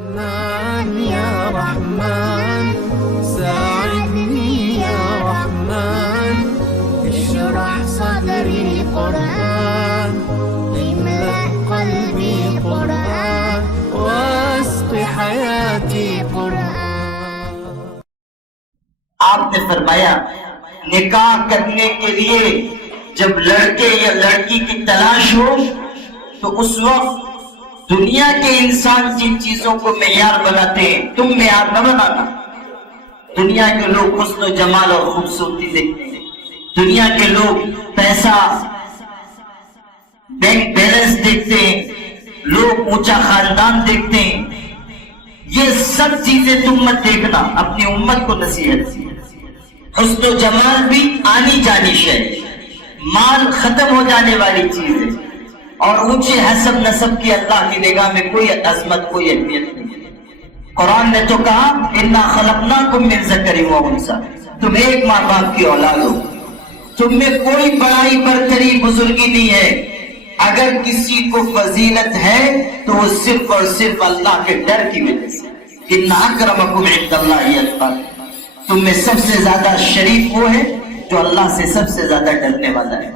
رحمن يا رحمن ساعدني يا رحمن اشرح صدري قرآن املأ قلبي قرآن واسق حياتي قرآن. آپ نے فرمایا نکاح کرنے کے لیے جب لڑکے یا لڑکی کی تلاش ہو تو اس وقت دنیا کے انسان جن چیزوں کو معیار بناتے ہیں تم معیار نہ بنانا. دنیا کے لوگ حسن و جمال اور خوبصورتی دیکھتے ہیں, دنیا کے لوگ پیسہ بینک بیلنس دیکھتے ہیں, لوگ اونچا خاندان دیکھتے ہیں. یہ سب چیزیں تم مت دیکھنا, اپنی امت کو نصیحت. حسن و جمال بھی آنی جانی شے, مال ختم ہو جانے والی چیز ہے, اور اونچے حسب نسب کی اللہ کی نگاہ میں کوئی عظمت کوئی اہمیت نہیں. قرآن نے تو کہا انا خلقناکم من ذکر و انثی, تم ایک ماں باپ کی اولاد ہو, تم میں کوئی بڑائی برتری بزرگی نہیں ہے. اگر کسی کو فضیلت ہے تو وہ صرف اور صرف اللہ کے ڈر کی وجہ سے. ان اکرمکم عند اللہ اتقاکم, تم میں سب سے زیادہ شریف وہ ہے جو اللہ سے سب سے زیادہ ڈرنے والا ہے.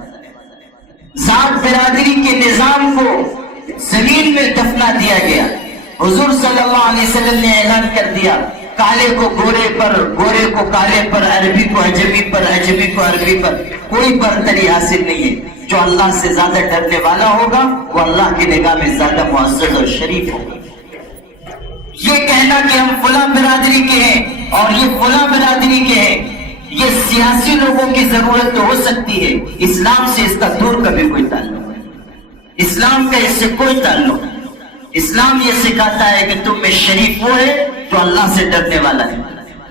ذات برادری کے نظام کو زمین میں دفنا دیا گیا. حضور صلی اللہ علیہ وسلم نے اعلان کر دیا کالے کو گورے پر, گورے کو کالے پر, عربی کو عجمی پر, عجمی کو عربی پر. کوئی برتری حاصل نہیں ہے. جو اللہ سے زیادہ ڈرنے والا ہوگا وہ اللہ کی نگاہ میں زیادہ معزز اور شریف ہوگا. یہ کہنا کہ ہم فلاں برادری کے ہیں اور یہ فلاں برادری کے ہیں, یہ سیاسی لوگوں کی ضرورت تو ہو سکتی ہے, اسلام سے اس کا دور کبھی کوئی تعلق نہیں. اسلام کا اس سے کوئی تعلق نہیں. اسلام یہ سکھاتا ہے کہ تم میں شریف وہ ہے جو اللہ سے ڈرنے والا ہے.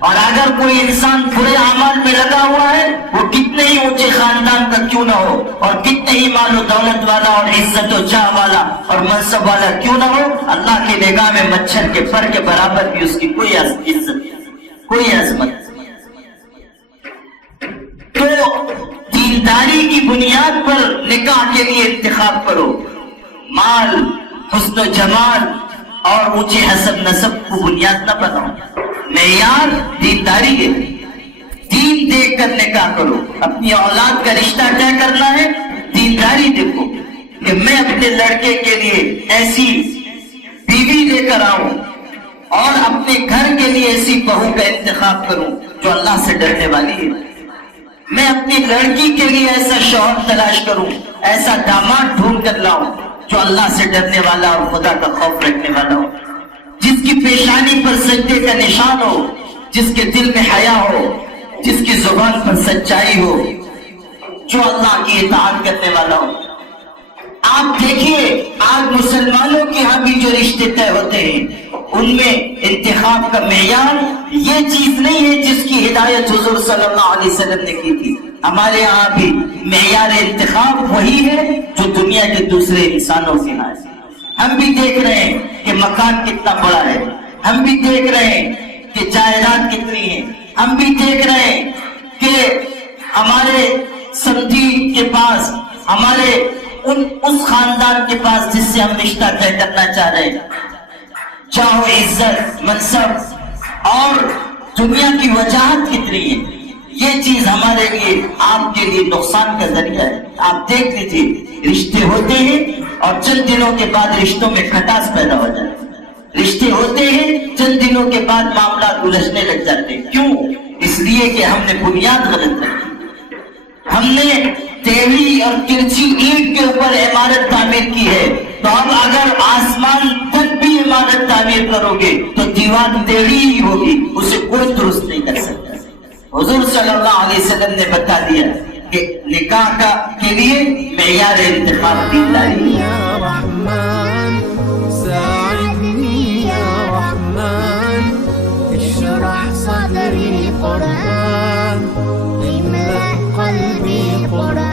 اور اگر کوئی انسان برے اعمال میں لگا ہوا ہے, وہ کتنے ہی اونچے خاندان کا کیوں نہ ہو, اور کتنے ہی مال و دولت والا اور عزت و جاہ والا اور منصب والا کیوں نہ ہو, اللہ کی نگاہ میں مچھر کے پر کے برابر بھی اس کی کوئی عزت کوئی عظمت. تو دینداری کی بنیاد پر نکاح کے لیے انتخاب کرو. مال, حسن و جمال اور اونچے حسب نسب کو بنیاد نہ بناؤ. معیار دینداری ہے. دین دیکھ کر نکاح کرو. اپنی اولاد کا رشتہ طے کرنا ہے, دینداری دیکھو کہ میں اپنے لڑکے کے لیے ایسی بیوی لے کر آؤں اور اپنے گھر کے لیے ایسی بہو کا انتخاب کروں جو اللہ سے ڈرنے والی ہے. میں اپنی لڑکی کے لیے ایسا شوہر تلاش کروں, ایسا داماد ڈھونڈ کر لاؤں جو اللہ سے ڈرنے والا اور خدا کا خوف رکھنے والا ہو, جس کی پیشانی پر سجدے کا نشان ہو, جس کے دل میں حیا ہو, جس کی زبان پر سچائی ہو, جو اللہ کی اطاعت کرنے والا ہو. آپ دیکھیے آج مسلمانوں کے ہاں بھی جو رشتے طے ہوتے ہیں ان میں انتخاب کا معیار یہ چیز نہیں ہے جس کی ہدایت حضور صلی اللہ علیہ وسلم نے کی تھی. ہمارے یہاں بھی معیار انتخاب وہی ہے جو دنیا کے دوسرے انسانوں کے ہاں ہے. ہم بھی دیکھ رہے ہیں کہ مکان کتنا بڑا ہے, ہم بھی دیکھ رہے ہیں کہ جائیداد کتنی ہے, ہم بھی دیکھ رہے ہیں کہ ہمارے سمجھی کے پاس, ہمارے اس خاندان کے پاس جس سے ہم رشتہ طے کرنا چاہ رہے ہیں, چاہو عزت, منصب اور دنیا کی وجاہت کتنی ہے. یہ چیز ہمارے لیے, آپ کے لیے نقصان کا ذریعہ ہے. آپ دیکھ لیجیے رشتے ہوتے ہیں اور چند دنوں کے بعد رشتوں میں کھٹاس پیدا ہو جاتی ہے. رشتے ہوتے ہیں, چند دنوں کے بعد معاملات الجھنے لگ جاتے ہیں. کیوں؟ اس لیے کہ ہم نے بنیاد غلط رکھی. ہم نے ٹیڑھی اور ترچھی اینٹ کے اوپر عمارت تعمیر کی ہے, تو اب اگر آسمان تک بھی عمارت تعمیر کرو گے تو دیوار ٹیڑھی ہی ہوگی, اسے کوئی درست نہیں کر سکتا. حضور صلی اللہ علیہ وسلم نے بتا دیا کہ نکاح کا کے لیے معیار انتخاب دینداری ہے. یا رحمن ساعدنی یا رحمن اشرح صدری قرآن املأ قلبی قرآن